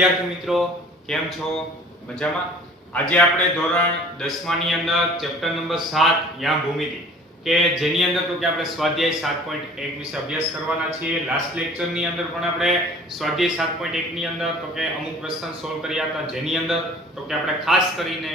વિદ્યાર્થી મિત્રો, કેમ છો? મજામાં? આજે આપણે ધોરણ 10મા ની અંદર ચેપ્ટર નંબર 7 યા ભૂમિતિ કે જેની અંદર તો કે આપણે સ્વાધ્યાય 7.1 વિશે અભ્યાસ કરવાના છીએ. લાસ્ટ લેક્ચર ની અંદર પણ આપણે સ્વાધ્યાય 7.1 ની અંદર તો કે અમુક પ્રશ્ન સોલ્વ કર્યા હતા, જેની અંદર તો કે આપણે ખાસ કરીને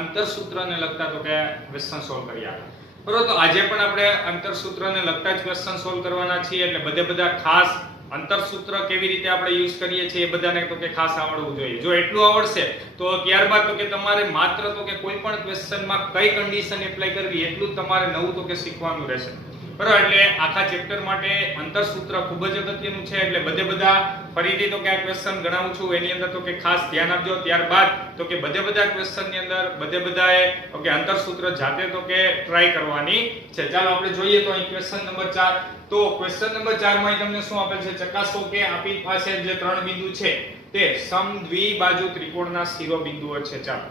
અંતરસૂત્રને લગતા તો કે ક્વેશ્ચન સોલ્વ કર્યા હતા. બરોબર, તો આજે પણ આપણે અંતરસૂત્રને લગતા જ ક્વેશ્ચન સોલ્વ કરવાના છીએ. એટલે બધા ખાસ અંતરસૂત્ર કેવી રીતે આપણે યુઝ કરીએ છીએ એ બધાને તો કે ખાસ આવડવું જોઈએ. જો એટલું આવડશે તો ત્યારબાદ તો કે તમારે માત્ર તો કે કોઈ પણ ક્વેશ્ચનમાં કઈ કન્ડિશન એપ્લાય કરવી એટલું જ તમારે નવું તો કે શીખવાનું રહેશે. બરાબર, એટલે આખા ચેપ્ટર માટે અંતરસૂત્ર ખૂબ જ અગત્યનું છે. એટલે બધા ફરીથી તો કે આ ક્વેશ્ચન ગણાવું છું, એની અંદર તો કે ખાસ ધ્યાન આપજો. ત્યારબાદ તો કે બધા ક્વેશ્ચનની અંદર બધાએ તો કે અંતરસૂત્ર જાતે તો કે ટ્રાય કરવાની છે. ચાલો આપણે જોઈએ તો અહીં ક્વેશ્ચન નંબર 4. તો ક્વેશ્ચન નંબર 4 માં તમને શું આપેલ છે? ચકાસો કે આપણી પાસે જે ત્રણ બિંદુ છે તે સમદ્વિબાજુ ત્રિકોણના શિરોબિંદુઓ છે. ચાલો,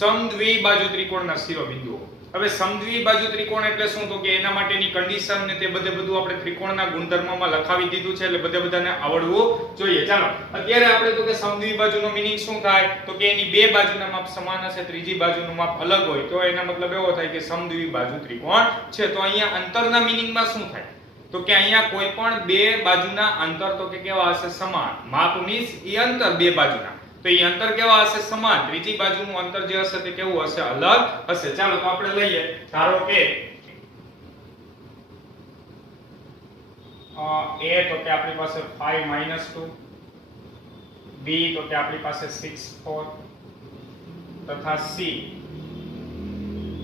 સમદ્વિબાજુ ત્રિકોણના શિરોબિંદુઓ. હવે સમદ્વિબાજુ ત્રિકોણ એટલે શું? તો કે એના માટેની કન્ડિશન ને તે બધું આપણે ત્રિકોણના ગુણધર્મમાં લખાવી દીધું છે. એટલે બધાને આવડવું જોઈએ. ચાલો, અત્યારે આપણે તો કે સમદ્વિબાજુનો મીનિંગ શું થાય? તો કે એની બે બાજુના માપ સમાન હશે, ત્રીજી બાજુનું માપ અલગ હોય તો એના મતલબ એવો થાય કે સમદ્વિબાજુ ત્રિકોણ છે. તો અહીંયા અંતરના મીનિંગમાં શું થાય? તો કે અહીંયા કોઈ પણ બે બાજુના અંતર તો કે કેવા હશે? સમાન. માપ મીન્સ એ અંતર બે બાજુના, તો એ અંતર કેવા હશે? સમાન. ત્રીજી બાજુનું અંતર જે હશે તે કેવું હશે? અલગ હશે. ચાલો તો આપણે લઈએ, ધારો કે a તો કે આપણી પાસે 5 - 2, b તો કે આપણી પાસે 6 4 તથા c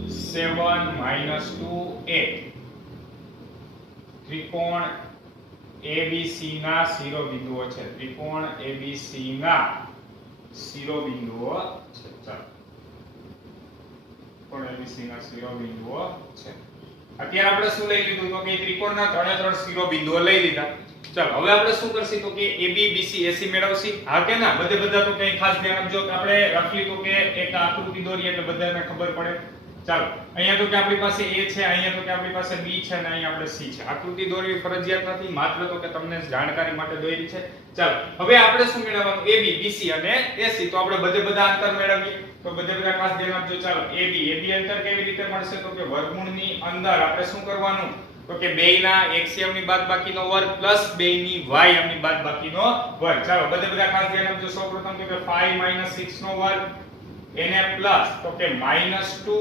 7 - 2 8. ત્રિકોણ ABC ના શિરોબિંદુઓ છે. ત્રિકોણ ABC ના શિરોબિંદુઓ છે. ચાલો, ત્રિકોણ ABC ના શિરોબિંદુઓ છે. અત્યારે આપણે શું લઈ લીધું? તો કે ત્રિકોણના ત્રણે ત્રણ શિરોબિંદુઓ લઈ લીધા. ચાલો, હવે આપણે શું કરશું? તો કે AB BC AC મેળવશી. હા કે ના? બધા તો કઈ ખાસ ધ્યાન આપજો કે આપણે રફલી તો કે એક આકૃતિ દોરીએ એટલે બધાને ખબર પડે. ચાલો, અહીંયા તો કે આપણી પાસે A છે, અહીંયા તો કે આપણી પાસે B છે અને અહીંયા આપણે C છે. આકૃતિ દોરવી ફરજિયાત નથી, માત્ર તો કે તમને જાણકારી માટે દોરી છે. ચાલો, હવે આપણે શું મેળવવાનું? AB BC અને AC. તો આપણે બધા અંતર મેળવીએ. તો બધા ખાસ ધ્યાન આપજો. ચાલો, AB અંતર કેવી રીતે મળશે? તો કે વર્ગમૂળની અંદર આપણે શું કરવાનું? તો કે બેયના LCM ની બાદબાકીનો વર્ગ પ્લસ બેયની YM ની બાદબાકીનો વર્ગ. ચાલો, બધા ખાસ ધ્યાન આપજો. સૌપ્રથમ તો કે 5 - 6 નો વર્ગ એને પ્લસ તો કે -2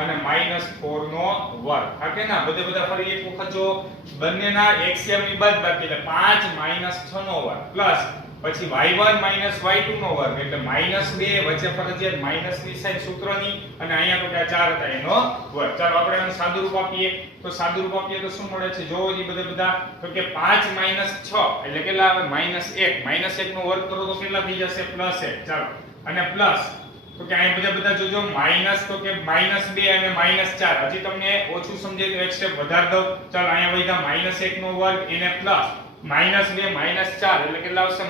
અને -4 નો વર્ગ. હા કે ના? બધા ફરી એક વખત જો બંનેના LCM ની બાદબાકી એટલે 5 - 6 નો વર્ગ પ્લસ પછી y1 - y2 નો વર્ગ એટલે -2 વચ્ચે ફરજિયાત માઈનસ ની સાઈન સૂત્રની અને અહીંયા તો કે 4 હતા એનો વર્ગ. ચાલો આપણે આનું સાદુરૂપ આપીએ. તો સાદુરૂપ આપીએ તો શું મળે છે? જોવો જી બધા તો કે 5 - 6 એટલે કેટલા આવે? -1. -1 નો વર્ગ કરો તો કેટલા થઈ જશે? +1. ચાલો, અને પ્લસ તો કે અહીં બધા જોજો માઈનસ તો કે -2 અને -4. હજી તમને ઓછું સમજાય તો એક સ્ટેપ વધારી દઉં. ચાલો, અહીંયા વધ્યા -1 નો વર્ગ એને પ્લસ -2 -4 એટલે કેટલા આવશે?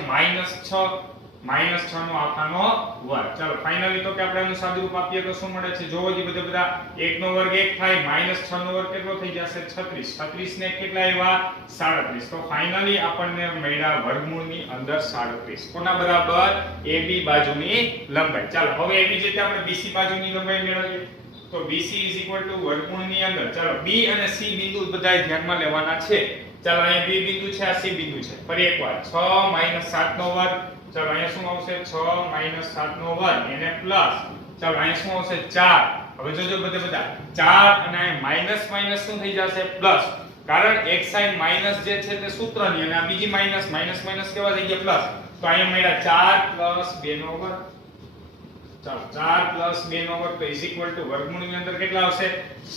-6 નો આખાનો વર્ગ. ચાલો, ફાઇનલી તો કે આપણે આનું સાદુરૂપ આપીએ તો શું મળે છે? જોવો જી બધા 1 નો વર્ગ 1 થાય, -6 નો વર્ગ કેટલો થઈ જશે? 36. 36 ને કેટલા આવ્યા? 37. તો ફાઇનલી આપણને મળ્યા વર્ગમૂળની અંદર 37. કોના બરાબર? AB બાજુની લંબાઈ. ચાલો, હવે એવી જ રીતે આપણે BC બાજુની લંબાઈ મેળવીએ. તો BC વર્ગમૂળની અંદર. ચાલો, B અને C બિંદુ બધાય ધ્યાનમાં લેવાના છે. ચાલો, અહીંયા B બિંદુ છે, આ C બિંદુ છે. ફરી એકવાર 6 - 7 નો વર્ગ. ચાલો, અહીંયા શું આવશે? 6 - 7 નો વર્ગ એને પ્લસ. ચાલો, અહીંયા શું આવશે? 4. હવે જોજો બધા 4 અને અહીંયા માઈનસ શું થઈ જશે? પ્લસ. કારણ એક સાઈન માઈનસ જે છે તે સૂત્રની અને આ બીજી માઈનસ કેવા થઈ ગયા? પ્લસ. તો અહીંયા મળ્યા 4 + 2 નો વર્ગ. ચાલો, 4 + 2 નો વર્ગ તો = વર્ગમૂળની અંદર કેટલા આવશે?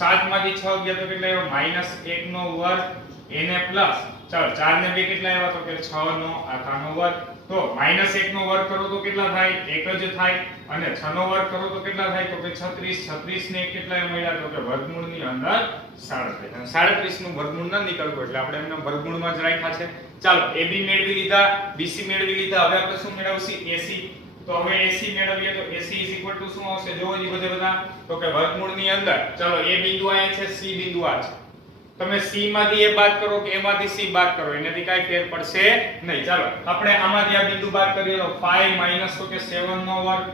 7 માંથી 6 ગયા તો કેટલા આવ્યા? -1 નો વર્ગ એને પ્લસ. ચાલો, 4 ને 2 કેટલા આવ્યા? તો કે 6 નો આખાનો વર્ગ. તો -1 નો વર્ગ કરો તો કેટલા થાય? 1 જ થાય. અને 6 નો વર્ગ કરો તો કેટલા થાય? તો કે 36. 36 ને કેટલા મળ્યા? તો કે વર્ગમૂળની અંદર 37. અને 37 નું વર્ગમૂળ ન નીકળતું એટલે આપણે એમને વર્ગમૂળમાં જ રાખ્યા છે. ચાલો, AB મેળવી લીધા, BC મેળવી લીધા. હવે આપણે શું મેળવશું? AC. તો હવે AC મેળવીએ તો AC = શું આવશે? જોવો જી બધા તો કે વર્ગમૂળની અંદર. ચાલો, A બિંદુ અહીંયા છે, C બિંદુ આ છે. તમે c માંથી a બાદ કરો કે a માંથી c બાદ કરો એનાથી કાઈ ફેર પડશે નહીં. ચાલો આપણે આમાંથી આ બિંદુ બાદ કરીએ તો 5 માઈનસ તો કે 7 નો વર્ગ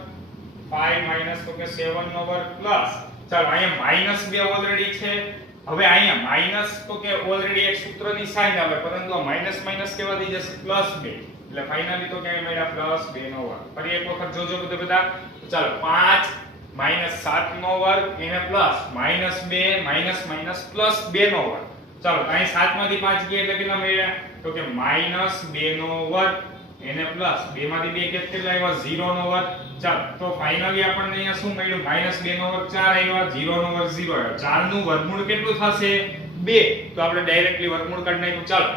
5 માઈનસ તો કે 7 નો વર્ગ પ્લસ ચાલો અહીંયા માઈનસ 2 ઓલરેડી છે. હવે અહીંયા માઈનસ તો કે ઓલરેડી એક સૂત્રની સાઈન આવે પરંતુ આ માઈનસ માઈનસ કેવા થઈ જશે પ્લસ 2 એટલે ફાઇનલી તો કે મળ્યા પ્લસ 2 નો વર્ગ. ફરી એક વખત જોજો બધા. ચાલો 5 માઈનસ 7 નો વર્ગ એને plus minus 2 minus minus plus 2 નો વર્ગ. ચાલો અહીં 7 માંથી 5 ગયા એટલે કેટલા મળ્યા તો કે માઈનસ 2 નો વર્ગ એને પ્લસ 2 માંથી 2 કેટલા આવ્યા 0 નો વર્ગ. ચાલો તો ફાઇનલી આપણને અહીંયા શું મળ્યું માઈનસ 2 નો વર્ગ 4 આવ્યા 0 નો વર્ગ 0 આવ્યો. 4 નું વર્ગમૂળ કેટલું થશે 2 તો આપણે ડાયરેક્ટલી વર્ગમૂળ કાઢી નાખ્યું. ચાલો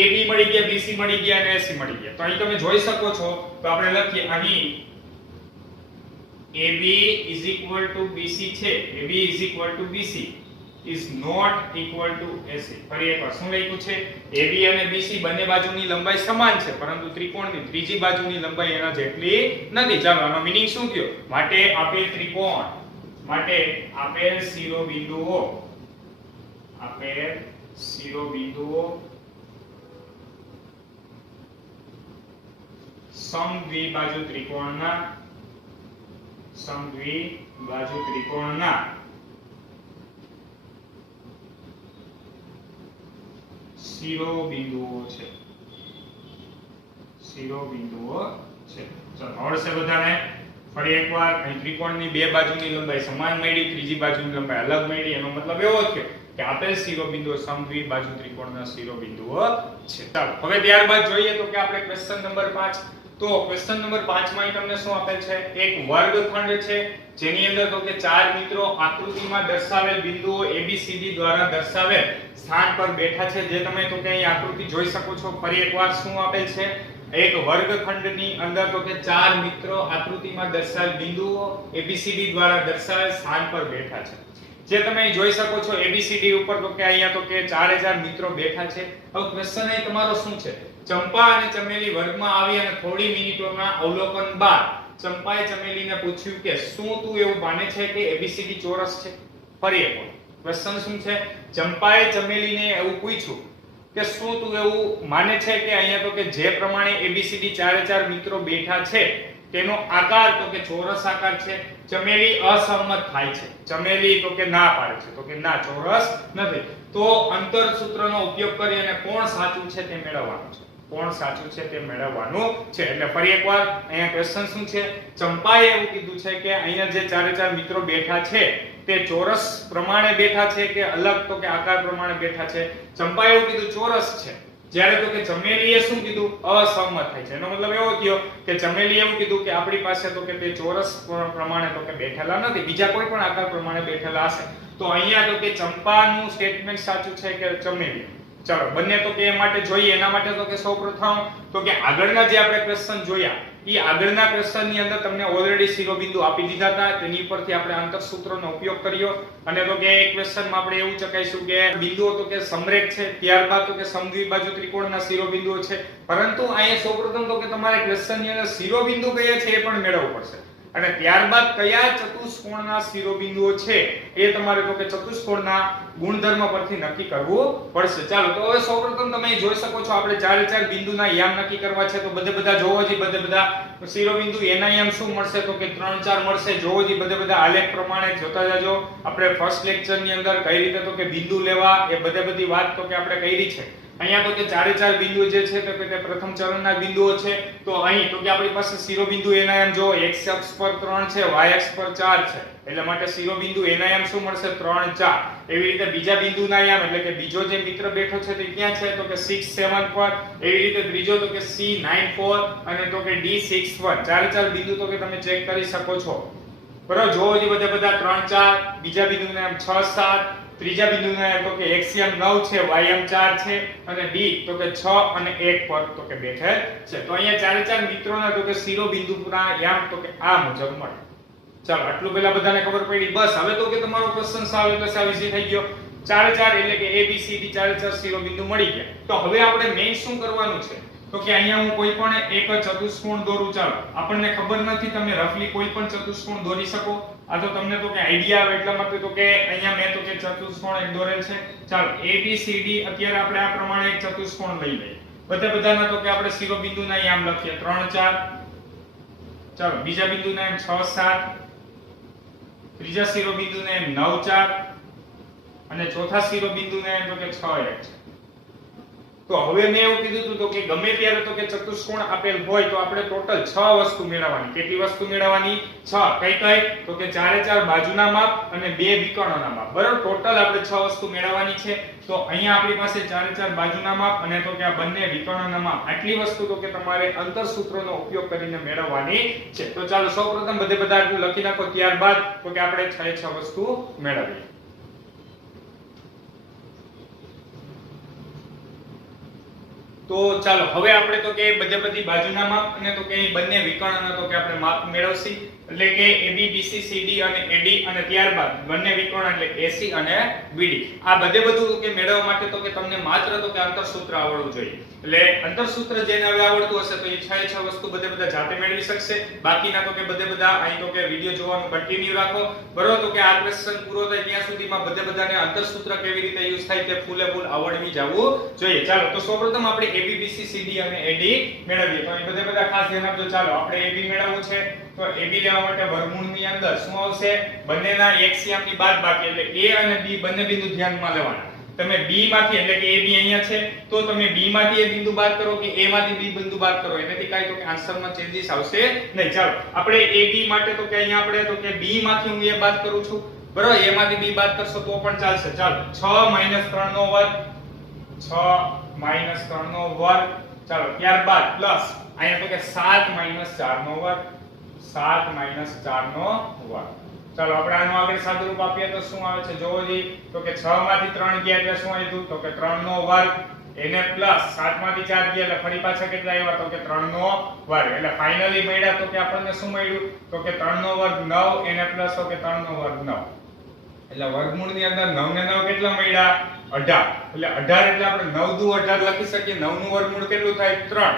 AB મળી ગયા BC મળી ગયા અને AC મળી ગયા. તો અહીં તમે જોઈ શકો છો તો આપણે લખીએ અહીં AB is equal to BC છે AB is equal to BC is not equal to AC. ફરી એકવાર શું લખ્યું છે AB અને BC બંને બાજુની લંબાઈ સમાન છે પરંતુ ત્રિકોણની ત્રીજી બાજુની લંબાઈ એના જેટલી નથી. ચાલો આનો મીનિંગ શું થયો માટે આપેલ ત્રિકોણ માટે આપેલ શિરોબિંદુઓ સમદ્વિબાજુ ત્રિકોણના શિરોબિંદુઓ છે. ચાલો આવડશે બધાને. ફરી એકવાર અહીં ત્રિકોણની બે બાજુની લંબાઈ સમાન મળી ત્રીજી બાજુની લંબાઈ અલગ મળી એનો મતલબ એવો થયો કે આપેલ શિરોબિંદુઓ સમદ્વિબાજુ ત્રિકોણના શિરોબિંદુઓ છે. ચાલો હવે ત્યારબાદ જોઈએ તો કે આપણે ક્વેશ્ચન નંબર 5 તો ક્વેશ્ચન નંબર 5 માં તમને શું આપેલ છે એક વર્ગખંડ છે જેની અંદર તો કે ચાર મિત્રો આકૃતિમાં દર્શાવેલ બિંદુઓ ABCD દ્વારા દર્શાવેલ સ્થાન પર બેઠા છે. જે તમે તો કે અહીં આકૃતિ જોઈ શકો છો. ફરી એકવાર શું આપેલ છે એક વર્ગખંડની અંદર તો કે ચાર મિત્રો આકૃતિમાં દર્શાવેલ બિંદુઓ ABCD દ્વારા દર્શાવેલ સ્થાન પર બેઠા છે. જે તમે અહીં જોઈ શકો છો ABCD ઉપર તો કે અહીંયા તો કે 4000 મિત્રો બેઠા છે. હવે ક્વેશ્ચન અહીં તમારો શું છે ચંપા અને ચમેલી વર્ગમાં આવી અને થોડી મિનિટોના અવલોકન બાદ ચંપાએ ચમેલીને પૂછ્યું કે શું તું એવું માને છે કે ABCD ચોરસ છે. ફરી એકવાર ક્વેશ્ચન શું છે ચંપાએ ચમેલીને એવું પૂછ્યું કે શું તું એવું માને છે કે અહીંયા તો કે જે પ્રમાણે ABCD ચારે ચાર મિત્રો બેઠા છે તેનો આકાર તો કે ચોરસ આકાર છે. ચમેલી અસહમત થાય છે. ચમેલી તો કે ના પાડે છે તો કે ના ચોરસ નથી. તો અંતર સૂત્રનો ઉપયોગ કરી અને કોણ સાચું છે તે મેળવવાનું છે. એટલે ફરી એકવાર અહીંયા ક્વેશ્ચન શું છે ચંપાએ એવું કીધું છે કે અહીંયા જે ચારે ચાર મિત્રો બેઠા છે તે ચોરસ પ્રમાણે બેઠા છે કે અલગ તો કે આકાર પ્રમાણે બેઠા છે. ચંપાએ એવું કીધું ચોરસ છે જ્યારે તો કે ચમેલીએ શું કીધું અસહમત થાય છે. એનો મતલબ એવો થયો કે ચમેલીએ એવું કીધું કે આપણી પાસે તો કે તે ચોરસ પ્રમાણે તો કે બેઠેલા નથી બીજા કોઈ પણ આકાર પ્રમાણે બેઠેલા હશે. તો અહીંયા તો કે ચંપાનું સ્ટેટમેન્ટ સાચું છે કે ચમેલી. ચાલો બંને તો કે એ માટે જોઈએ એના માટે તો કે સૌપ્રથમ તો કે આગળના જે આપણે ક્વેશ્ચન જોયા એ આગળના ક્વેશ્ચનની અંદર તમને ઓલરેડી શિરોબિંદુ આપી દીધા હતા તેની પરથી આપણે આંતરસૂત્રનો ઉપયોગ કર્યો અને તો કે એક ક્વેશ્ચનમાં આપણે એવું ચકાઈશું કે બિંદુઓ તો કે સમરેખ છે ત્યારબાદ તો કે સમદ્વિબાજુ ત્રિકોણના શિરોબિંદુઓ છે. પરંતુ અહીંયા સૌપ્રથમ તો કે તમારે ક્વેશ્ચનની અંદર શિરોબિંદુ કયા છે એ પણ મેળવવું પડશે અને ત્યારબાદ કયા ચતુષ્કોણના શિરોબિંદુઓ છે એ તમારે તો કે ચતુષ્કોણના ગુણધર્મ પરથી નક્કી કરવું પડશે. ચાલો તો હવે સૌપ્રથમ તમે જોઈ શકો છો આપણે ચારે ચાર બિંદુના યામ નક્કી કરવા છે તો બધા જોવો જી બધા શિરોબિંદુ એના યામ શું મળશે તો કે 3 4 મળશે. જોવો જી બધા આલેખ પ્રમાણે જોતા જાજો. આપણે ફર્સ્ટ લેક્ચરની અંદર કઈ રીતે તો કે બિંદુ લેવા એ બધી વાત તો કે આપણે કરી છે. અહીંયા તો કે ચારે ચાર બિંદુઓ જે છે તો કે તે પ્રથમ ચરણના બિંદુઓ છે. તો અહીં તો કે આપણી પાસે શિરોબિંદુ એના યામ જો x અક્ષ પર 3 છે y અક્ષ પર 4 છે એટલે માટે શિરોબિંદુ એના યામ શું મળશે 3 4. એવી રીતે બીજા બિંદુના યામ એટલે કે બીજો જે મિત્ર બેઠો છે તે ક્યાં છે તો કે 6 7 પર. એવી રીતે ત્રીજો તો કે c 9 4 અને તો કે d 6 1. ચારે ચાર બિંદુ તો કે તમે ચેક કરી શકો છો બરાબર. જોવો જી બધા 3 4 બીજા બિંદુના યામ 6 7 ત્રીજા બિંદુના યામ તો કે x યામ 9 છે y યામ 4 છે અને d તો કે 6 અને 1 પર તો કે બેઠેલ છે. તો અહીંયા ચારે ચાર મિત્રોના તો કે શિરોબિંદુના યામ તો કે આ મુજબ મળે. ચાલો આટલું પહેલા બધાને ખબર પડી. બસ હવે તો કે તમારો ક્વેશ્ચન સાવ એટલે સાવ ઈઝી થઈ ગયો. ચારે ચાર એટલે કે ABCD ચારે ચાર શિરોબિંદુ મળી ગયા. તો હવે આપણે મેઈન શું કરવાનું છે તો કે અહીંયા હું કોઈ પણ એક ચતુષ્કોણ દોરું. ચાલો આપણને ખબર નથી તમે રફલી કોઈ પણ ચતુષ્કોણ દોરી શકો આ તો તમને તો કે આઈડિયા આવે એટલા માટે તો કે અહીંયા મેં તો કે ચતુષ્કોણ એક દોરેલ છે. ચાલો ABCD અત્યારે આપણે આ પ્રમાણે એક ચતુષ્કોણ લઈ લઈએ. બધાના તો કે આપણે શિરોબિંદુના અહીં આમ લખીએ 3 4. ચાલો બીજા બિંદુના એમ 6 7. ત્રીજા શિરોબિંદુના એમ 9 4 અને ચોથા શિરોબિંદુના એમ તો કે 6 1 છે. તો હવે મેં એવું કીધું હતું તો કે ગમે ત્યારે તો કે ચતુષ્કોણ આપેલ હોય તો આપણે ટોટલ 6 વસ્તુ મેળવવાની. કેટલી વસ્તુ મેળવવાની? 6. કઈ કઈ? તો કે ચારે ચાર બાજુના માપ અને બે વિકર્ણોના માપ. બરાબર, ટોટલ આપણે 6 વસ્તુ મેળવવાની છે. તો અહીંયા આપણી પાસે ચારે ચાર બાજુના માપ અને તો કે આ બંને વિકર્ણોના માપ, આટલી વસ્તુ તો કે તમારે અંતરસૂત્રનો ઉપયોગ કરીને મેળવવાની છે. તો ચાલો સૌપ્રથમ બધા આટલું લખી નાખો, ત્યારબાદ તો કે આપણે 6 વસ્તુ મેળવીએ. તો ચાલો હવે આપણે તો કે બધી બાજુના માપ અને તો કે બંને વિકર્ણના તો કે આપણે માપ મેળવશી. એટલે કે AB BC CD અને AD અને ત્યારબાદ બંને વિકર્ણ એટલે AC અને BD. આ બધું તો કે મેળવવા માટે તો કે તમને માત્ર તો કે અંતરસૂત્ર આવડવું જોઈએ. એટલે અંતરસૂત્ર જેને હવે આવડતું હશે તો એ 6 વસ્તુ બધા જાતે મેળવી શકશે. બાકીના તો કે બધા અહીં તો કે વિડિયો જોવાનું કન્ટિન્યુ રાખો. બરોબર, તો કે આ ક્વેશ્ચન પૂરો થાય ત્યાં સુધીમાં બધાને અંતરસૂત્ર કેવી રીતે યુઝ થાય તે ફૂલે ફૂલ આવડવી જવું જોઈએ. ચાલો તો સૌપ્રથમ આપણે AB BC CD અને AD મેળવીએ. તો એ બધા ખાસ ધ્યાન આપજો. ચાલો આપણે AB મેળવવું છે તો AB લેવા માટે વર્ગમૂળની અંદર શું આવશે? બંનેના LCM ની બાદબાકી એટલે A અને B બંને બિંદુ ધ્યાનમાં લેવાના. તમે B માંથી એટલે કે AB અહીંયા છે તો તમે B માંથી A બિંદુ બાદ કરો કે A માંથી B બિંદુ બાદ કરો, એનાથી કાઈ તો કે આન્સરમાં ચેન્જીસ આવશે નહીં. ચાલો આપણે AB માટે તો કે અહીંયા આપણે તો કે B માંથી હું A બાદ કરું છું. બરાબર, A માંથી B બાદ કરશો તો પણ ચાલશે. ચાલો 6 - 3 નો વર્ગ, 6 - 3 નો વર્ગ. ચાલો ત્યારબાદ પ્લસ અહીંયા તો કે 7 - 4 નો વર્ગ, 7 - 4 નો વર્ગ. ચાલો આપણે આનું આગળ સાદુરૂપ આપીએ તો શું આવે છે જોવો જી. તો કે 6 માંથી 3 ગયા એટલે શું આવ્યું? તો કે 3 નો વર્ગ એને પ્લસ 7 માંથી 4 ગયા એટલે ફરી પાછા કેટલા આવ્યા? તો કે 3 નો વર્ગ. એટલે ફાઇનલી મળ્યા તો કે આપણને શું મળ્યું? તો કે 3 નો વર્ગ 9 એને પ્લસ તો કે 3 નો વર્ગ 9. એટલે વર્ગમૂળની અંદર 9 ને 9 કેટલા મળ્યા? 18. એટલે 18 એટલે આપણે 9 દુ 18 લખી શકીએ. 9 નું વર્ગમૂળ કેટલું થાય? 3.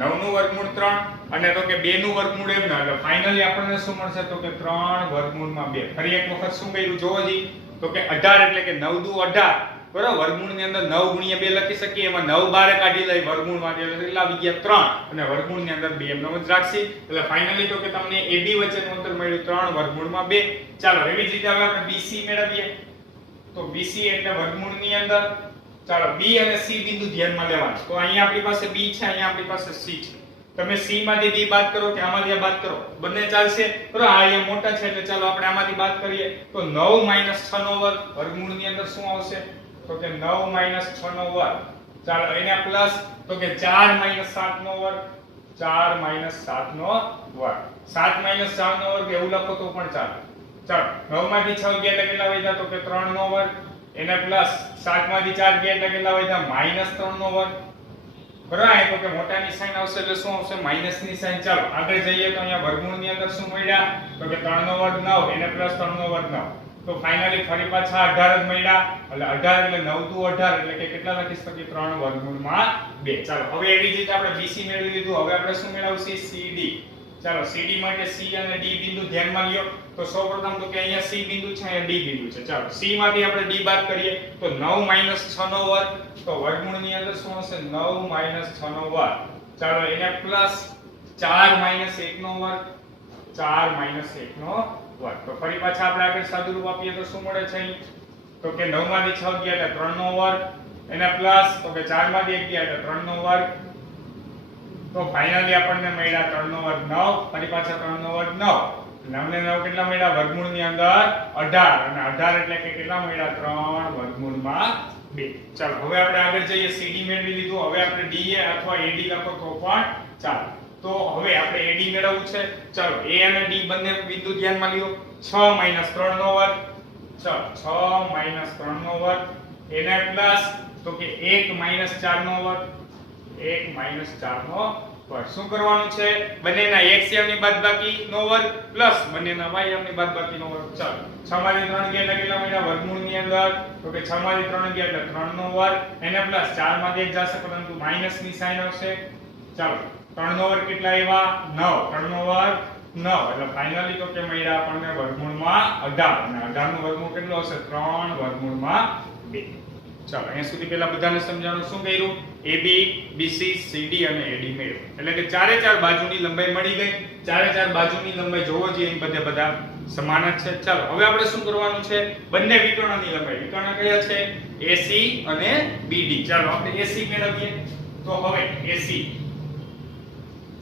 9 નું વર્ગમૂળ 3 અને તો કે 2 નું વર્ગમૂળ એમ ના. એટલે ફાઇનલી આપણને શું મળશે? તો કે 3 વર્ગમૂળમાં 2. ફરી એક વખત શું કર્યું જોવો જી. તો કે 18 એટલે કે 9 દુ 18. બરાબર, વર્ગમૂળની અંદર 9 * 2 લખી શકીએ. એમાં 9 બારે કાઢી લઈ વર્ગમૂળમાંથી એટલે કેટલા આવી ગયા? 3 અને વર્ગમૂળની અંદર 2 એમનો જ રાખશી. એટલે ફાઇનલી તો કે તમને AB વચ્ચેનું અંતર મળ્યું 3 વર્ગમૂળમાં 2. ચાલો એવી જ રીતે હવે આપણે BC મેળવીએ. તો BC એટલે વર્ગમૂળની અંદર ચાલો B અને C બિંદુ ધ્યાનમાં લેવાના. તો અહીંયા આપણી પાસે B છે, અહીંયા આપણી પાસે C છે. તમે C માંથી B બાદ કરો કે આમાંથી આ બાદ કરો, બંને ચાલશે. બરાબર, આ અહીંયા મોટા છે એટલે ચાલો આપણે આમાંથી બાદ કરીએ. તો 9 - 6 નો વર્ગ વર્ગમૂળની અંદર શું આવશે? તો કે 9 - 6 નો વર્ગ. ચાલો એને પ્લસ તો કે 4 - 7 નો વર્ગ, 4 - 7 નો વર્ગ. 7 - 4 નો વર્ગ એવું લખો તો પણ ચાલે. ચાલો 9 માંથી 6 ગયા એટલે કેટલા વધ્યા? તો કે 3 નો વર્ગ એને પ્લસ 7 માંથી 4 ગયા એટલે કેટલા વધ્યા? -3 નો વર્ગ. બરાબર, તો કે મોટાની સાઈન આવશે એટલે શું આવશે? માઈનસની સાઈન. ચાલો આગળ જઈએ તો અહીંયા વર્ગમૂળની અંદર શું મળ્યા? તો કે 3 નો વર્ગ 9 એને પ્લસ 3 નો વર્ગ 9. તો ફાઇનલી ફરી પાછા 18 જ મળ્યા. એટલે 18 એટલે 9 દુ 18 એટલે કે કેટલા લખી શકીએ? 3 વર્ગમૂળમાં 2. ચાલો હવે એવી જ રીતે આપણે BC મેળવી લીધું. હવે આપણે શું મેળવશું? CD. ચાલો CD માટે C અને D બિંદુ ધ્યાનમાં લ્યો. તો સૌપ્રથમ તો કે અહીંયા C બિંદુ છે, અહીંયા D બિંદુ છે. ચાલો C માંથી આપણે D બાદ કરીએ તો 9 - 6 નો વર્ગ. તો વર્ગમૂળની અંદર શું હશે? 9 - 6 નો વર્ગ. ચાલો એને પ્લસ 4 - 1 નો વર્ગ, 4 - 1 નો વર્ગ. તો ફરી પાછા આપણે આગળ સાદુરૂપ આપીએ તો શું મળે છે અહીં? તો કે 9 માંથી 6 ગયા એટલે 3 નો વર્ગ એને પ્લસ તો કે 4 માંથી 1 ગયા એટલે 3 નો વર્ગ. તો ફાઇનલી આપણને મળ્યા 3 નો વર્ગ 9. ફરી પાછા 3 નો વર્ગ 9. 9 ને 9 કેટલા મળ્યા? વર્ગમૂળની અંદર 18 અને 18 એટલે કે કેટલા મળ્યા? 3 વર્ગમૂળમાં 2. ચાલો હવે આપણે આગળ જઈએ. CD મેળવી લીધું. હવે આપણે DA અથવા AD લખો તો પણ ચાલે. તો હવે આપણે AD મેળવવું છે. ચાલો A અને D બંને બિંદુ ધ્યાનમાં લ્યો. 6 - 3 નો વર્ગ. ચાલો 6 - 3 નો વર્ગ એને પ્લસ તો કે 1 - 4 નો વર્ગ, 1 - 4 નો વર્ગ. શું કરવાનું છે? બંનેના LCM ની બાદબાકી નો વર્ગ પ્લસ બંનેના YM ની બાદબાકી નો વર્ગ. ચાલો 6 માંથી 3 ગયા એટલે કેટલા મળ્યા? વર્ગમૂળની અંદર તો કે 6 માંથી 3 ગયા એટલે 3 નો વર્ગ એને પ્લસ 4 માંથી 1 જશે પરંતુ માઈનસ ની સાઈન આવશે. ચાલો 3 નો વર્ગ કેટલા આવ્યા? 9. 3 નો વર્ગ 9 એટલે ફાઇનલી તો કે મળ્યા આપણને વર્ગમૂળમાં 18 અને 18 નું વર્ગમૂળ કેટલું આવશે 3 વર્ગમૂળમાં 2. ચાલો અહીંયા સુધી પહેલા બધાને સમજાવવાનું શું કર્યું AB BC CD અને AD મેળવ્યું એટલે કે ચારે ચાર બાજુની લંબાઈ મળી ગઈ ચારે ચાર બાજુની લંબાઈ જોવો જોઈએ એ બધે બધા સમાન જ છે. ચાલો હવે આપણે શું કરવાનું છે બંને વિકર્ણની લંબાઈ વિકર્ણ કયા છે AC અને BD. ચાલો આપણે AC મેળવીએ તો હવે AC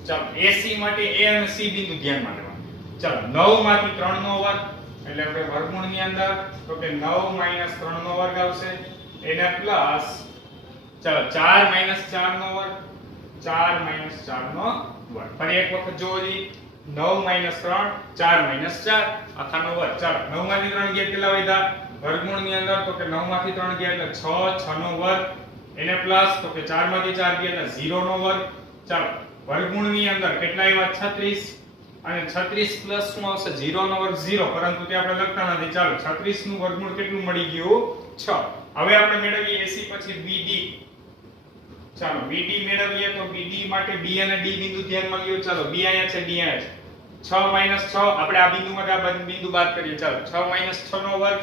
ચાલો AC માટે A અને C બિંદુ ધ્યાનમાં લેવાનું. ચાલો 9 માંથી 3 નો વર્ગ એટલે આપણે વર્ગમૂળની અંદર તો કે 9 - 3 નો વર્ગ આવશે એને પ્લસ ચાલો 4 - 4 નો વર્ગ 4 - 4 નો વર્ગ ફરી એક વખત જોવો જી 9 - 3 4 - 4 આખાનો વર્ગ. ચાલો 9 માંથી 3 ગયા કેટલા વધ્યા વર્ગમૂળની અંદર તો કે 9 માંથી 3 ગયા એટલે 6 6 નો વર્ગ એને પ્લસ તો કે 4 માંથી 4 ગયા એટલે 0 નો વર્ગ. ચાલો વર્ગમૂળની અંદર કેટલા આવ્યા 36 અને 36 પ્લસ શું આવશે 0 નો વર્ગ 0 પરંતુ તે આપણે લખતા નથી. ચાલો 36 નું વર્ગમૂળ કેટલું મળી ગયું 6. હવે આપણે મેળવીએ AC પછી BD. ચાલો BD મેળવીએ તો BD માટે B અને D બિંદુ ધ્યાનમાં લ્યો. ચાલો B અહીંયા છે D અહીંયા છે 6 - 6 આપણે આ બિંદુમાંથી આ બિંદુ બાદ કરીએ. ચાલો 6 - 6 નો વર્ગ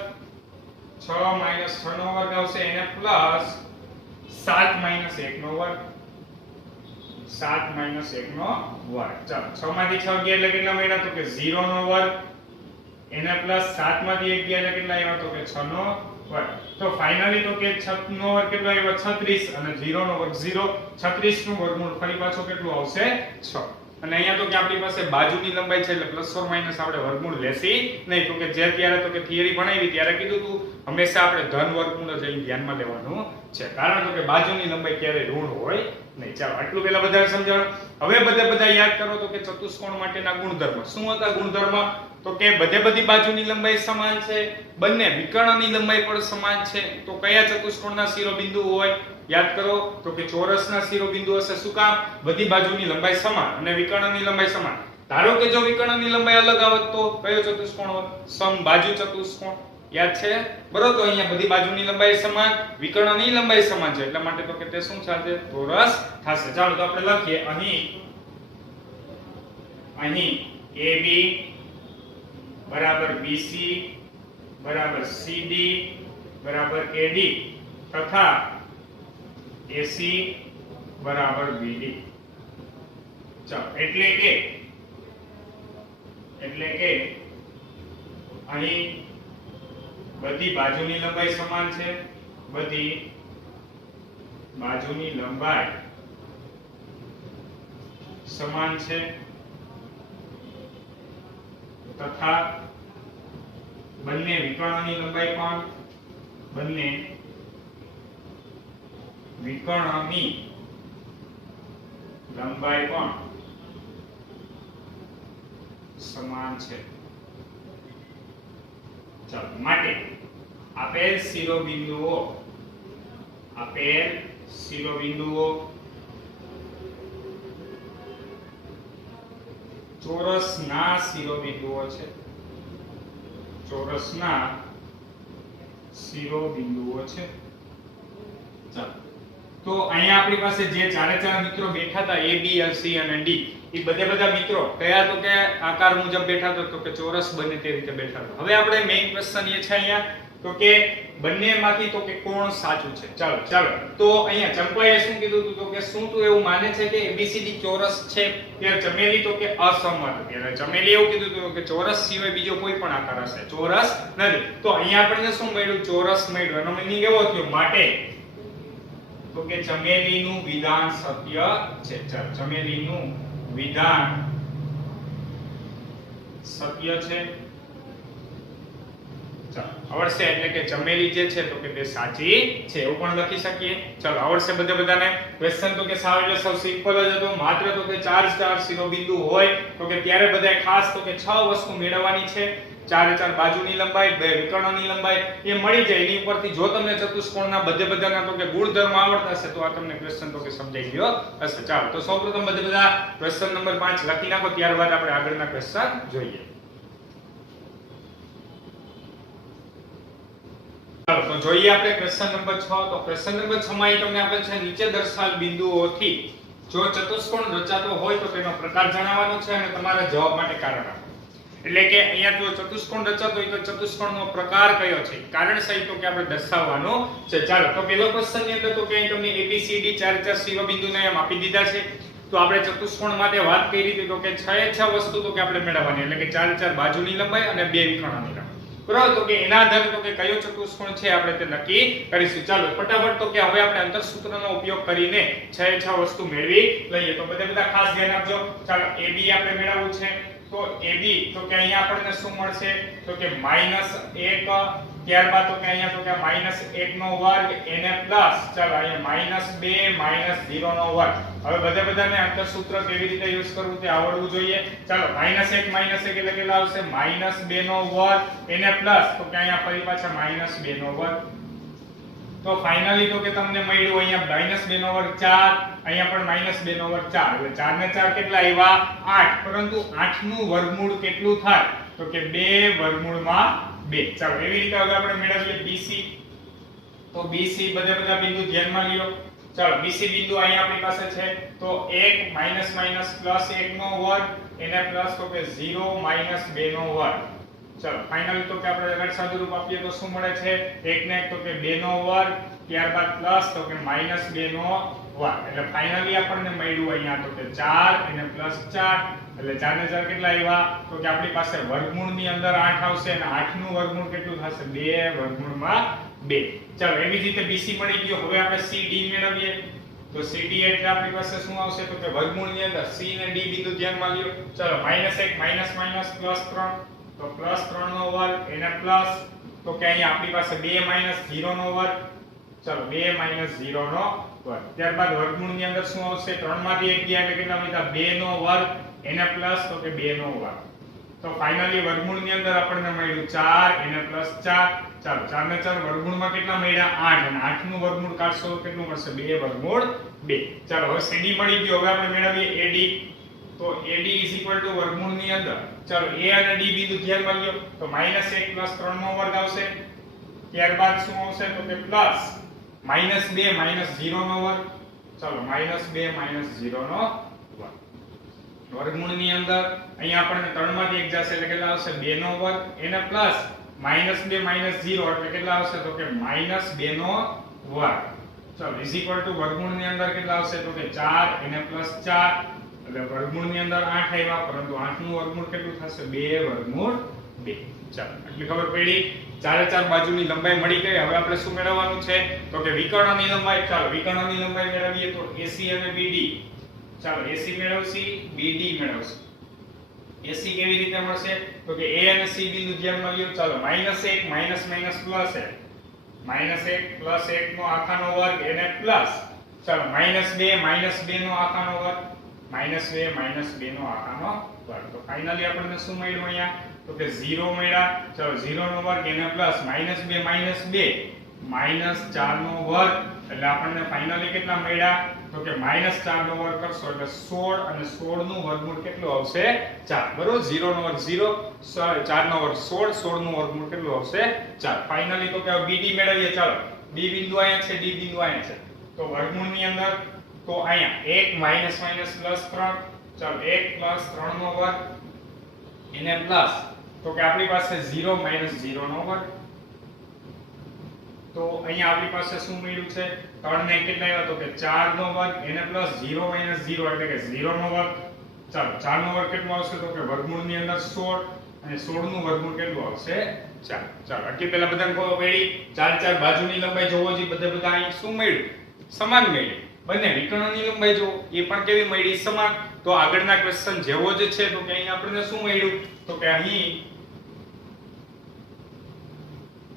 6 - 6 નો વર્ગ આવશે એને પ્લસ 7 - 1 નો વર્ગ 7 - 1 નો વર્ગ. ચાલો 6 માંથી 6 ગયા એટલે કેટલા મળ્યા તો કે 0 નો વર્ગ એને પ્લસ 7 માંથી 1 ગયા એટલે કેટલા આવ્યા તો કે 6 નો વર્ગ. તો ફાઇનલી તો કે 6 નો વર્ગ કેટલો આવ્યો 36 અને 0 નો વર્ગ 0 36 નું વર્ગમૂળ ફરી પાછો કેટલું આવશે 6. અને અહીંયા તો કે આપણી પાસે બાજુની લંબાઈ છે એટલે પ્લસ ઓર માઈનસ આપણે વર્ગમૂળ લેસી નહીં. તો કે જે ત્યારે તો કે થિયરી ભણાવી ત્યારે કીધું તું હંમેશા આપણે ધન વર્ગમૂળ જ અહીં ધ્યાનમાં લેવાનું છે કારણ તો કે બાજુની લંબાઈ ક્યારેય ઋણ હોય નહીં. ચાલો આટલું પહેલા બધાને સમજાવવાનું. હવે બધા યાદ કરો તો કે ચતુષ્કોણ માટેના ગુણધર્મ શું હતા ગુણધર્મ તો કે બધી બાજુની લંબાઈ સમાન છે બંને વિકર્ણની લંબાઈ પણ સમાન છે. તો કયા ચતુષ્કોણના શિરોબિંદુ હોય યાદ કરો તો કે ચોરસના શિરોબિંદુ હશે. શું કામ બધી બાજુની લંબાઈ સમાન અને વિકર્ણની લંબાઈ સમાન. ધારો કે જો વિકર્ણની લંબાઈ અલગ આવત તો કયો ચતુષ્કોણ હોત સમબાજુ ચતુષ્કોણ યાદ છે બરોબર. તો અહીંયા બધી બાજુની લંબાઈ સમાન વિકર્ણની લંબાઈ સમાન છે એટલા માટે તો કે તે શું થશે ચોરસ થશે. ચાલો તો આપણે લખીએ અહીં AB બરાબર BC બરાબર CD બરાબર AD તથા AC બરાબર BD. ચાલો એટલે કે અહીં બધી બાજુની લંબાઈ સમાન છે બધી બાજુની લંબાઈ સમાન છે તથા બંને વિકર્ણની લંબાઈ પણ સમાન છે. ચાલો માટે આપેલ શિરોબિંદુઓ ચોરસના શિરોબિંદુઓ છે ચાલો તો અહીંયા આપણી પાસે જે ચારે ચાર મિત્રો બેઠા હતા A B C અને D એ બધા મિત્રો કયા તો કે આકાર મુજબ બેઠા હતા તો કે ચોરસ બને તે રીતે બેઠા હતા. હવે આપણે મેઈન ક્વેશ્ચન એ છે અહીંયા તો કે બંનેમાંથી તો કે કોણ સાચું છે. ચાલો તો અહીંયા ચંપાએ શું કીધું હતું તો કે શું તું એવું માને છે કે ABCD ચોરસ છે ત્યારે ચમેલી તો કે અસંમત ત્યારે ચમેલી એવું કીધું હતું કે ચોરસ સિવાય બીજો કોઈ પણ આકાર હશે ચોરસ નથી. તો અહીંયા આપણને શું મળ્યું ચોરસ મળ્યું એનો મીનિંગ એવો થયો માટે તો કે ચમેલીનું વિધાન સત્ય છે. ચાલો ચમેલીનું વિધાન સત્ય છે. આવડશે એટલે કે ચમેલી જે છે તો કે તે સાચી છે એવું પણ લખી શકીએ. ચાલો આવડશે બધાને ક્વેશ્ચન તો કે સાવ એટલે સાવ સિમ્પલ જ હતો. માત્ર તો કે ચાર શિરોબિંદુ હોય તો કે ત્યારે બધાએ ખાસ તો કે 6 વસ્તુ મેળવવાની છે. ચારે ચાર બાજુની લંબાઈ બે વિકર્ણની લંબાઈ એ મળી જાય એની ઉપરથી જો તમને ચતુષ્કોણના બધાના તો કે ગુણધર્મ આવડતા હશે તો આ તમને ક્વેશ્ચન તો કે સમજાઈ ગયો હશે. ચાલો તો સૌપ્રથમ બધા ક્વેશ્ચન નંબર 5 લખી નાખો ત્યારબાદ આપણે આગળના ક્વેશ્ચન જોઈએ. ચાલો તો જોઈએ આપણે ક્વેશ્ચન નંબર 6. તો ક્વેશ્ચન નંબર 6 માં તમને આપેલ છે નીચે દર્શાવેલ બિંદુઓથી જો ચતુષ્કોણ રચાતો હોય તો તેનો પ્રકાર જણાવવાનો છે અને તમારે જવાબ માટે કારણ આપવાનું. એટલે કે અહીંયા જો ચતુષ્કોણ રચાતો હોય તો ચતુષ્કોણનો પ્રકાર કયો છે કારણ સહિત તો કે આપણે દર્શાવવાનો છે. ચાલો તો પહેલો ક્વેશ્ચન ની અંદર તો કે અહીં તમને ABCD ચાર શિરોબિંદુને એમ આપી દીધા છે. તો આપણે ચતુષ્કોણ માટે વાત કરી હતી તો કે 6 વસ્તુ તો કે આપણે મેળવવાની એટલે કે ચાર બાજુની લંબાઈ અને 2 વિકર્ણોની લંબાઈ. બરાબર તો કે એના આધારે તો કે કયો ચતુષ્કોણ છે આપણે તે નક્કી કરીશું. ચાલો ફટાફટ તો કે હવે આપણે અંતરસૂત્રનો ઉપયોગ કરીને 6 વસ્તુ મેળવી લઈએ. તો બધા ખાસ ધ્યાન આપજો. ચાલો AB આપણે મેળવવું છે તો AB તો કે અહીંયા આપણને શું મળશે તો કે -1 ત્યારબાદ તો કે અહીંયા તો કે -1 નો વર્ગ એને પ્લસ ચાલો અહીંયા -2 -0 નો વર્ગ. હવે બધાને અંતરસૂત્ર કેવી રીતે યુઝ કરવું તે આવડવું જોઈએ. ચાલો -1 એટલે કેટલા આવશે -2 નો વર્ગ એને પ્લસ તો કે અહીંયા ફરી પાછા -2 નો વર્ગ. તો ફાઇનલી તો કે તમને મળ્યું અહીંયા -2 નો વર્ગ 4 અહીંયા પણ -2 નો વર્ગ 4 એટલે 4 ને 4 કેટલા આવ્યા 8 પરંતુ 8 નું વર્ગમૂળ કેટલું થાય તો કે 2 વર્ગમૂળમાં 2. ચાલો એવી રીતે હવે આપણે મેળવીએ BC. તો BC બધા બિંદુ ધ્યાનમાં લ્યો. ચાલો BC બિંદુ અહીંયા આપણી પાસે છે તો 1 -1 નો વર્ગ એને પ્લસ તો કે 0 -2 નો વર્ગ. ચાલો ફાઇનલી તો કે આપણે આગળ સાદુરૂપ આપીએ તો શું મળે છે 1 ને 1 તો કે 2 નો વર્ગ ત્યારબાદ પ્લસ તો કે -2 નો વર્ગ. એટલે ફાઇનલી આપણને મળ્યું અહીંયા તો કે 4 અને પ્લસ 4 એટલે 4 ને 4 કેટલા આવ્યા તો કે આપણી પાસે વર્ગમૂળની અંદર 8 આવશે અને 8 નું વર્ગમૂળ કેટલું થશે 2 વર્ગમૂળમાં 2. ચાલો એવી જ રીતે BC મળી ગયો. હવે આપણે CD મેળવીએ તો CD એટલે આપણી પાસે શું આવશે તો કે વર્ગમૂળની અંદર C અને D બિંદુ ધ્યાનમાં લ્યો. ચાલો -1 +3 તો +3 નો વર્ગ એને પ્લસ તો કે અહીંયા આપણી પાસે 2 -0 નો વર્ગ. ચાલો 2 -0 નો વર્ગ. ત્યારબાદ વર્ગમૂળની અંદર શું આવશે 3 માંથી 1 ગયા એટલે કેટલા વધ્યા 2 નો વર્ગ એને પ્લસ તો કે 2 નો વર્ગ. તો ફાઇનલી વર્ગમૂળની અંદર આપણને મળ્યું 4 એને પ્લસ 4. ચાલો 4 ને 4 વર્ગમૂળમાં કેટલા મળ્યા 8 અને 8 નું વર્ગમૂળ કાઢશો તો કેટલું મળશે 2 વર્ગમૂળ 2. ચાલો હવે CD મળી ગયો. હવે આપણે મેળવીએ AD. તો AD વર્ગમૂળની અંદર ચાલો A અને D બિંદુ ધ્યાનમાં લ્યો તો -1 + 3 નો વર્ગ આવશે. ત્યારબાદ શું આવશે તો કે પ્લસ -2 -0 નો વર્ગ. ચાલો -2 -0 નો વર્ગ. વર્ગમૂળની અંદર અહીંયા આપણને 3 માંથી 1 જશે એટલે કેટલા આવશે 2 નો વર્ગ એને પ્લસ -2 -0 એટલે કેટલા આવશે તો કે -2 નો વર્ગ. ચાલો વર્ગમૂળની અંદર કેટલા આવશે તો કે 4 એને પ્લસ 4 એટલે વર્ગમૂળની અંદર 8 આવ્યા પરંતુ 8 નું વર્ગમૂળ કેટલું થશે 2 વર્ગમૂળ 2. ચાલો એટલી ખબર પડી. ચારે બાજુની લંબાઈ મળી ગઈ. હવે આપણે શું મેળવવાનું છે તો કે વિકર્ણની લંબાઈ. ચાલો વિકર્ણની લંબાઈ મેળવીએ તો AC અને BD. ચાલો AC મેળવશી BD મેળવશી. AC કેવી રીતે મળશે તો કે A અને C બિંદુ ધ્યાનમાં લ્યો. ચાલો -1 +1 -1 નો આખાનો વર્ગ એને પ્લસ ચાલો -2 -2 નો આખાનો વર્ગ -2 -2 નો આખાનો વર્ગ. તો ફાઇનલી આપણને શું મળ્યું અહીંયા તો કે 0 મળ્યા. ચાલો 0 નો વર્ગ એને પ્લસ -2 -2 -4 નો વર્ગ એટલે આપણને ફાઇનલી કેટલા મળ્યા તો કે -4 નો વર્ગ કરશો એટલે 16 અને 16 નું વર્ગમૂળ કેટલું આવશે 4. બરોબર 0 નો વર્ગ 0 4 નો વર્ગ 16 16 નું વર્ગમૂળ કેટલું આવશે 4. ફાઇનલી તો કે BD મેળવીએ. ચાલો B બિંદુ અહીંયા છે D બિંદુ અહીંયા છે તો વર્ગમૂળની અંદર તો અહીંયા 1 -3 ચાલો 1 + 3 નો વર્ગ એને પ્લસ તો કે આપણી પાસે 0 -0 નો વર્ગ. તો અહીંયા આપણી પાસે શું મળ્યું છે 3 ને કેટલા આવ્યા તો કે 4 નો વર્ગ એને પ્લસ 0 -0 એટલે કે 0 નો વર્ગ. ચાલો 4 નો વર્ગ કેટલો આવશે તો કે વર્ગમૂળની અંદર 16 અને 16 નું વર્ગમૂળ કેટલું આવશે 4. ચાલો આટલી પહેલા બધાને ખબર પડી. ચાર બાજુની લંબાઈ જોવો જોઈએ બધા અહીં શું મળ્યું સમાન મળ્યું. બંને વિકર્ણની લંબાઈ જો એ પણ કેવી મળી સમાન. તો આગળના ક્વેશ્ચન જેવો જ છે તો કે અહીં આપણને શું મળ્યું તો કે અહીં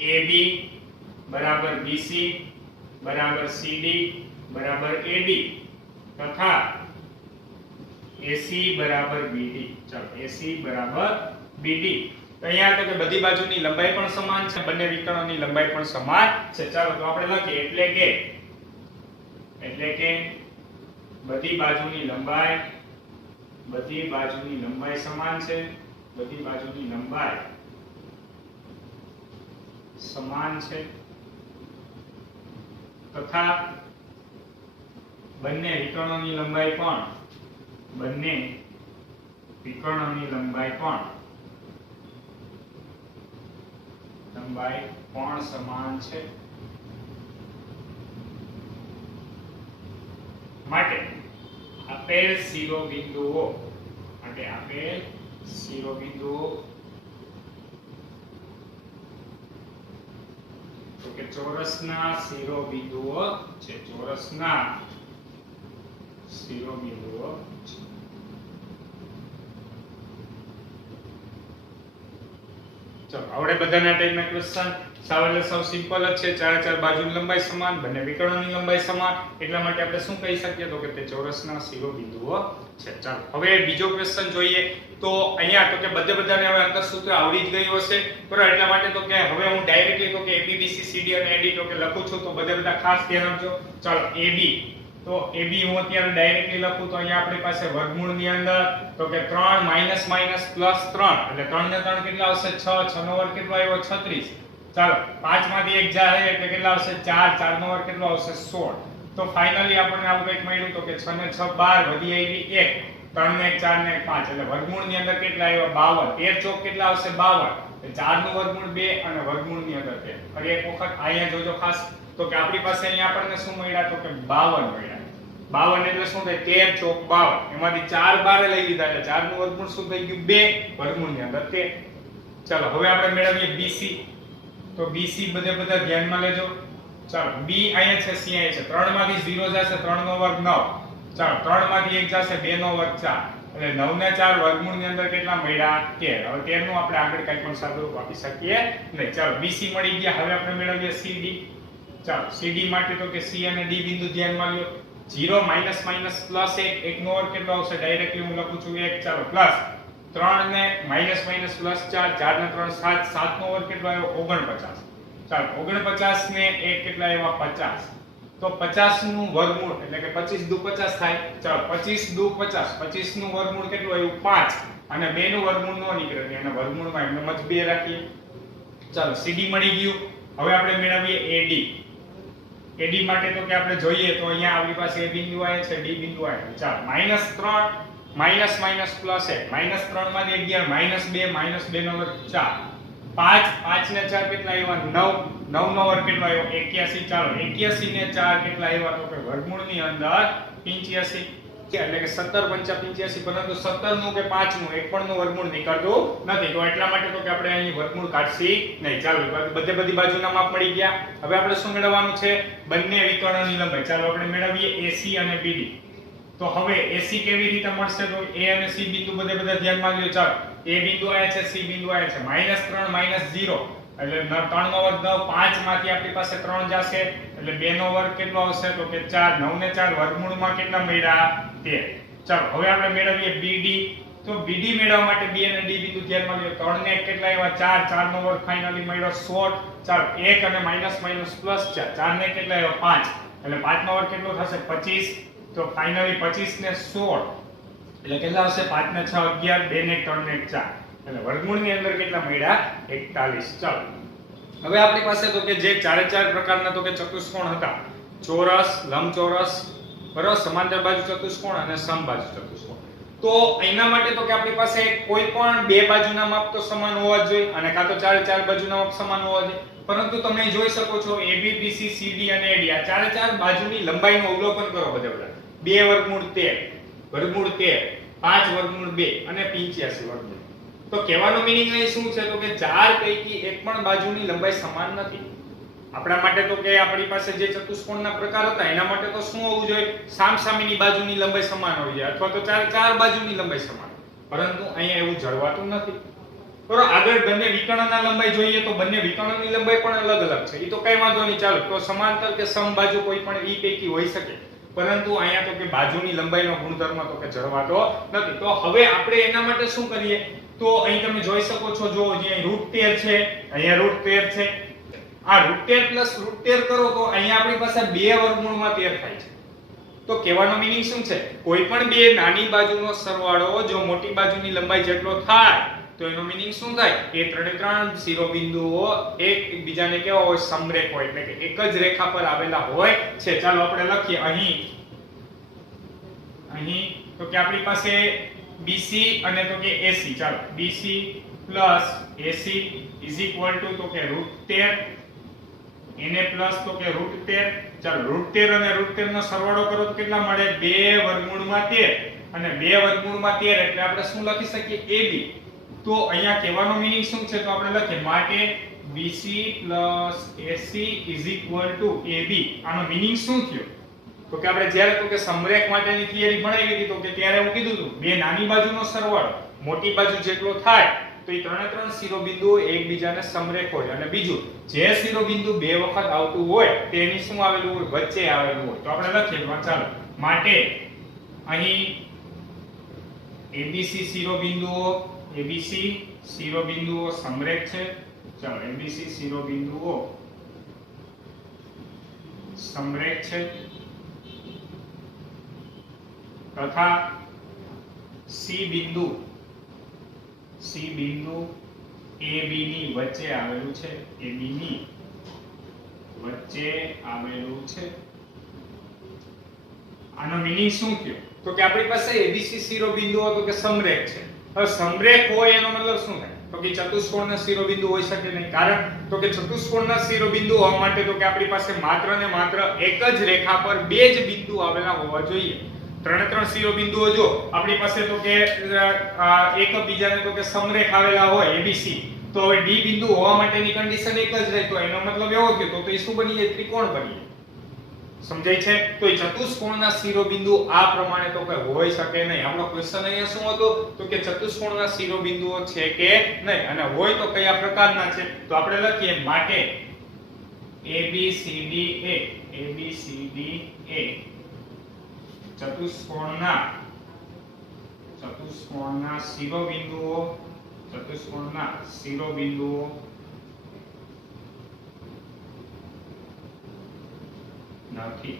AB બરાબર BC બરાબર CD બરાબર AD તથા AC બરાબર BD. ચાલો AC બરાબર BD. તો અહીંયા તો કે બધી બાજુની લંબાઈ પણ સમાન છે બંને વિકર્ણોની લંબાઈ પણ સમાન છે. ચાલો તો આપણે લખીએ એટલે કે બધી બાજુની લંબાઈ સમાન છે. બધી બાજુની લંબાઈ સમાન છે તથા બંને વિકર્ણોની લંબાઈ પણ સમાન છે. માટે આપેલ શિરોબિંદુઓ તો કે ચોરસના શિરોબિંદુઓ છે. ચલો આવડે બધાના ટાઈપના ક્વેશ્ચન સાવ એટલે સાવ સિમ્પલ જ છે. ચારે બાજુની લંબાઈ સમાન, બંને વિકર્ણોની લંબાઈ સમાન, એટલા માટે આપણે શું કહી શકીએ તો કે તે ચોરસના શિરોબિંદુઓ છે. ચાલો હવે બીજો ક્વેશ્ચન જોઈએ. તો અહીંયા તો કે બધાને હવે અંતર સૂત્ર આવડી જ ગયું હશે બરાબર. એટલા માટે તો કે હવે હું ડાયરેક્ટલી તો કે AB BC CD અને AD તો કે લખું છું. તો બધા ખાસ ધ્યાન આપજો. ચાલો AB તો AB હું અત્યારે ડાયરેક્ટલી લખું તો અહીંયા આપણી પાસે વર્ગમૂળની અંદર તો કે 3 માઈનસ માઈનસ પ્લસ 3 એટલે 3 ને 3 કેટલા આવશે 6 6 નો વર્ગ કેટલો આવ્યો 36. ચાલો 5 માંથી 1 જાય એટલે કેટલા આવશે 4 4 નો વર્ગ કેટલો આવશે 16. તો ફાઇનલી આપણને આવું કંઈક મળ્યું તો કે 6 ને 6 12 વધી આવી 1 3 ને 1 4 ને 1 5 એટલે વર્ગમૂળની અંદર કેટલા આવ્યા 52. 13 ચોક કેટલા આવશે 52 એટલે 4 નું વર્ગમૂળ 2 અને વર્ગમૂળની અંદર 2. ફરી એક વખત અહીંયા જોજો ખાસ તો કે આપણી પાસે અહીંયા આપણને શું મળ્યા તો કે 52 મળ્યા. 52 એટલે શું થાય 13 ચોક 52 એમાંથી 4 બારે લઈ લીધા એટલે 4 નું વર્ગમૂળ શું થઈ ગયું 2 વર્ગમૂળની અંદર 13. ચાલો હવે આપણે મેળવીએ BC. તો BC બધા ધ્યાનમાં લેજો. ચાલો B અહીંયા છે C અહીંયા છે 3 માંથી 0 જશે 3 નો વર્ગ 9. ચાલો 3 માંથી 1 જશે 2 નો વર્ગ 4 એટલે 9 ને 4 વર્ગમૂળની અંદર કેટલા મળ્યા 13. હવે 13 નું આપણે આગળ કંઈ પણ સાદુરૂપ આપી શકીએ નહીં. ચાલો BC મળી ગયા. હવે આપણે મેળવીએ CD. ચાલો CD માટે તો કે C અને D બિંદુ ધ્યાનમાં લ્યો. 0 માઈનસ માઈનસ પ્લસ 1 1 નો વર્ગ કેટલો આવશે ડાયરેક્ટલી હું લખું છું 1. ચાલો પ્લસ 3 ને માઈનસ માઈનસ પ્લસ 4 4 ને 3 7 7 નો વર્ગ કેટલો આવ્યો 49. ચાલો 49 ને 1 કેટલા આવ્યા 50. તો 50 નું વર્ગમૂળ એટલે કે 25 દુ 50 થાય. ચાલો 25 દુ 50 25 નું વર્ગમૂળ કેટલું આવ્યું 5 અને 2 નું વર્ગમૂળ નો નીકળે એટલે એના વર્ગમૂળમાં એમને જ 2 રાખીએ. ચાલો CD મળી ગયું. હવે આપણે મેળવીએ AD. AD માટે તો કે આપણે જોઈએ તો અહીંયા આપણી પાસે A બિંદુ આવે છે D બિંદુ આવે છે. ચાલો -3 માઈનસ માઈનસ પ્લસ 1 -3 માંથી 11 -2 નો વર્ગ 4 5 5 ને 4 કેટલા આવ્યા 9 9 નો વર્ગ કેટલો આવ્યો 81. ચાલો 81 ને 4 કેટલા આવ્યા તો કે વર્ગમૂળની અંદર 85 એટલે કે 17 5 85 પરંતુ 17 નું કે 5 નું એક પણ નું વર્ગમૂળ નીકળતું નથી. તો એટલા માટે તો કે આપણે અહીં વર્ગમૂળ કાઢશી નહીં. ચાલો બધી બાજુના માપ મળી ગયા. હવે આપણે શું મેળવવાનું છે બંને વિકર્ણોની લંબાઈ. ચાલો આપણે મેળવીએ AC અને BD. તો હવે AC કેવી રીતે મળશે તો A અને C બિંદુ બધા ધ્યાનમાં લ્યો. ચાલો A બિંદુ આયા છે C બિંદુ આયા છે -3 -0 એટલે 3 નો વર્ગ 9 5 માંથી આપણી પાસે 3 જશે એટલે 2 નો વર્ગ કેટલો આવશે તો કે 4 9 ને 4 વર્ગમૂળમાં કેટલા મળ્યા 13. ચાલો હવે આપણે મેળવીએ BD. તો BD મેળવવા માટે B અને D બિંદુ ધ્યાનમાં લ્યો. 3 ને 1 કેટલા આવ્યા 4 4 નો વર્ગ ફાઇનલી મળ્યો 16. ચાલો 1 અને માઈનસ માઈનસ પ્લસ 4 4 ને કેટલા આવ્યા 5 એટલે 5 નો વર્ગ કેટલો થશે 25. તો ફાઇનલી 25 ને 16 એટલે કેટલા આવશે 5 ને 6 11 2 ને 3 ને 4 એટલે વર્ગમૂળની અંદર કેટલા મળ્યા 41. ચાલો હવે આપણી પાસે તો કે જે ચારે પ્રકારના તો કે ચતુષ્કોણ હતા ચોરસ લંબચોરસ બરાબર સમાંતર બાજુ ચતુષ્કોણ અને સમબાજુ ચતુષ્કોણ. તો એના માટે તો કે આપણી પાસે કોઈ પણ બે બાજુના માપ તો સમાન હોવા જોઈએ અને કાં તો ચારે બાજુના માપ સમાન હોવા જોઈએ. પરંતુ તમે જોઈ શકો છો AB BC CD અને AD આ ચારે બાજુની લંબાઈનું અવલોકન કરો. બધા 2 વર્ગમૂળ 13 વર્ગમૂળ 13 5 વર્ગમૂળ 2 અને 85 વર્ગમૂળ. તો કહેવાનો મીનિંગ અહીં શું છે તો કે ચાર પૈકી એક પણ બાજુની લંબાઈ સમાન નથી. આપણા માટે તો કે આપણી પાસે જે ચતુષ્કોણના પ્રકાર હતા એના માટે તો શું હોવું જોઈએ સામસામેની બાજુની લંબાઈ સમાન હોવી જોઈએ અથવા તો ચાર બાજુની લંબાઈ સમાન. પરંતુ અહીંયા એવું જળવાતું નથી. બરોબર આગળ બંને વિકર્ણના લંબાઈ જોઈએ તો બંને વિકર્ણોની લંબાઈ પણ અલગ અલગ છે. એ તો કઈ વાંધો નહીં. ચાલો તો સમાંતર કે સમબાજુ કોઈ પણ ઈ પૈકી હોઈ શકે. પરંતુ અહીંયા તો કે બાજુની લંબાઈનો ગુણધર્મ તો કે જળવાતો નથી. તો હવે આપણે એના માટે શું કરીએ તો અહીં તમે જોઈ શકો છો જો અહીંયા √13 છે અહીંયા √13 છે. આ √13 + √13 કરો તો અહીંયા આપણી પાસે 2 વર્ગમૂળમાં 13 થાય છે. તો કહેવાનો મીનિંગ શું છે કોઈ પણ બે નાની બાજુનો સરવાળો જો મોટી બાજુની લંબાઈ જેટલો થાય તો એનો મીનિંગ શું થાય એ ત્રણ શિરોબિંદુઓ એકબીજાને કેવા હોય સમરેખ હોય એટલે કે એક જ રેખા પર આવેલા હોય છે. ચાલો આપણે લખીએ અહીં અહીં તો કે આપણી પાસે BC અને તો કે AC, ચાલો BC plus AC is equal to તો કે √13 એને પ્લસ તો કે √13, ચાલો √13 અને √13 નો સરવાળો કરો તો કેટલા મળે 2 વર્ગમૂળમાં 13 અને 2 વર્ગમૂળમાં 13 એટલે આપણે શું લખી શકીએ AB. તો અહીંયા કહેવાનો મીનિંગ શું છે તો આપણે લખીએ માટે BC AC is equal to AB. આનો મીનિંગ શું થયો તો કે આપણે જ્યારે તો કે સમરેખ માટેની થિયરી ભણાવી હતી તો કે ત્યારે હું કીધું હતું બે નાની બાજુનો સરવાળો મોટી બાજુ જેટલો થાય તો એ ત્રણે ત્રણ શિરોબિંદુઓ એકબીજાને સમરેખ હોય અને બીજું જે શિરોબિંદુ બે વખત આવતું હોય તેની શું આવેલું હોય વચ્ચે આવેલું હોય. તો આપણે લખીએ ચાલો માટે અહીં ABC શિરોબિંદુઓ સમરેખ છે. ચાલો ABC શિરોબિંદુઓ સમરેખ છે તથા C બિંદુ AB ની વચ્ચે આવેલું છે. AB ની વચ્ચે આવેલું છે. આનો મીનિંગ શું થયો તો કે આપણી પાસે ABC શિરોબિંદુઓ તો કે સમરેખ છે. હવે સમરેખ હોય એનો મતલબ શું થાય તો કે ચતુષ્કોણના શિરોબિંદુ હોઈ શકે નહીં. કારણ તો કે ચતુષ્કોણના શિરોબિંદુ હોવા માટે તો કે આપણી પાસે માત્ર ને માત્ર એક જ રેખા પર બે જ બિંદુ આવેલા હોવા જોઈએ. ત્રણે ત્રણ શિરોબિંદુઓ જો આપણી પાસે તો કે એકબીજાને તો કે સમરેખ આવેલા હોય ABC તો હવે D બિંદુ હોવા માટેની કન્ડિશન એક જ રહે. તો એનો મતલબ એવો થયો તો એ શું બની જાય ત્રિકોણ બની જાય. સમજાય છે. તો એ ચતુષ્કોણના શિરોબિંદુ આ પ્રમાણે તો કે હોઈ શકે નહીં. આપણો ક્વેશ્ચન અહીંયા શું હતો તો કે ચતુષ્કોણના શિરોબિંદુઓ છે કે નહીં અને હોય તો કયા પ્રકારના છે. તો આપણે લખીએ માટે ABCDA ચતુષ્કોણના શિરોબિંદુઓ નથી.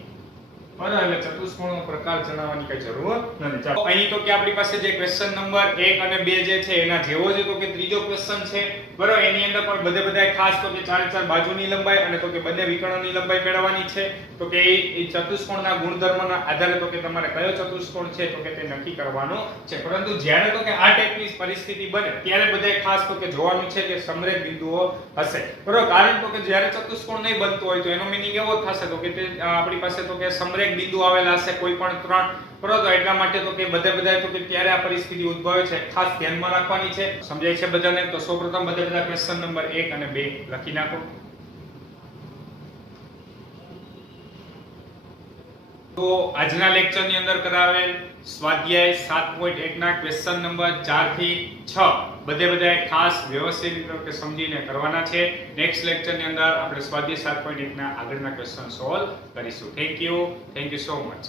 બરાબર, એટલે ચતુષ્કોણનો પ્રકાર જણાવવાની કઈ જરૂર નથી. ચાલો અહીં તો કે આપણી પાસે જે ક્વેશ્ચન નંબર 1 અને 2 જે છે એના જેવો જ તો કે ત્રીજો ક્વેશ્ચન છે. બરાબર, એની અંદર પણ બધાય ખાસ તો કે ચાર બાજુની લંબાઈ અને તો કે બંને વિકર્ણોની લંબાઈ મેળવવાની છે. તો કે એ ચતુષ્કોણના ગુણધર્મના આધારે તો કે તમારે કયો ચતુષ્કોણ છે તો કે તે નક્કી કરવાનો છે. પરંતુ જ્યારે તો કે આ ટાઈપની પરિસ્થિતિ બને ત્યારે બધાય ખાસ તો કે જોવાનું છે કે સમરેખ બિંદુઓ હશે. બરાબર, કારણ તો કે જ્યારે ચતુષ્કોણ નહીં બનતો હોય તો એનો મીનિંગ એવો થશે તો કે તે આપણી પાસે તો કે સમરેખ બિંદુ આવેલા હશે કોઈ પણ ત્રણ. બરાબર, એટલા માટે તો કે બધાય તો કે ત્યારે આ પરિસ્થિતિ ઉદ્ભવે છે ખાસ ધ્યાનમાં રાખવાની છે. સમજાય છે બધાને? તો સૌપ્રથમ બધા ક્વેશ્ચન નંબર 1 અને 2 લખી નાખો. તો આજના લેક્ચર ની અંદર કરાવેલ સ્વાધ્યાય 7.1 ના ક્વેશ્ચન નંબર 4 થી 6 બધાય ખાસ વ્યવસ્થિત રીતે સમજીને કરવાના છે. નેક્સ્ટ લેક્ચર ની અંદર આપણે સ્વાધ્યાય 7.1 ના આગળના ક્વેશ્ચન સોલ્વ કરીશું. Thank you so much.